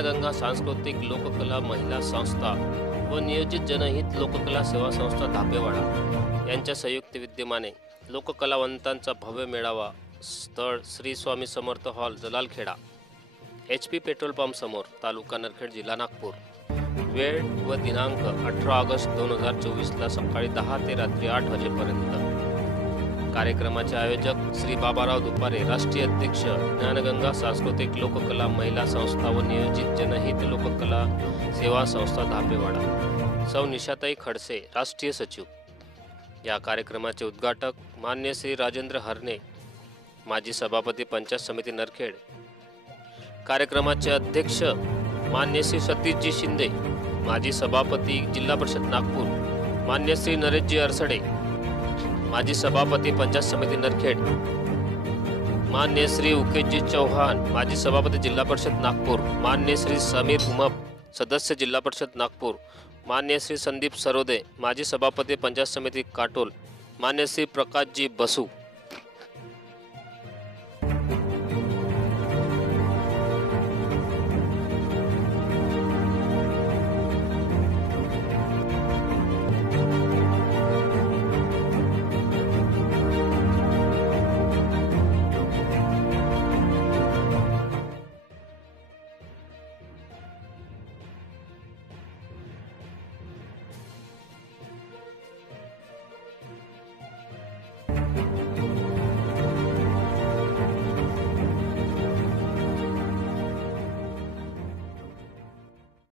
ज्ञानगंगा सांस्कृतिक लोककला महिला संस्था व नियोजित जनहित लोककला सेवा संस्था धापेवाडा यांच्या संयुक्त विद्यमाने लोककलावंतांचा भव्य मेळावा स्थळ Shri Swami Samarth hall जलालखेडा HP petrol pump समोर तालुका नरखेड जिल्हा नागपूर। वेळ व दिनांक 18 ऑगस्ट 2024 ला सकाळी 10 ते रात्री 8 वाजेपर्यंत। कार्यक्रमाचे आयोजक श्री बाबाराव दुपारे, राष्ट्रीय अध्यक्ष ज्ञानगंगा सांस्कृतिक लोककला महिला संस्था व नियोजित जनहित लोककला सेवा संस्था धापेवाडा, सौ निशाताई खडसे, राष्ट्रीय सचिव। या कार्यक्रमाचे उद्घाटक मान्य श्री राजेंद्र हरणे, माजी सभापती पंचायत समिती नरखेड। कार्यक्रमाचे अध्यक्ष मान्य श्री सतीशजी शिंदे, माजी सभापती जिल्हा परिषद नागपूर। मान्य श्री नरेशजी अरसडे, माजी सभापती पंचायत समिती नरखेड। मान्य श्री उकेशजी चौहान, माजी सभापती जिल्हा परिषद नागपूर। मान्य श्री समीर उमप, सदस्य जिल्हा परिषद नागपूर। मान्य श्री संदीप सरोदे, माजी सभापती पंचायत समिती काटोल। मान्य श्री प्रकाशजी बसू,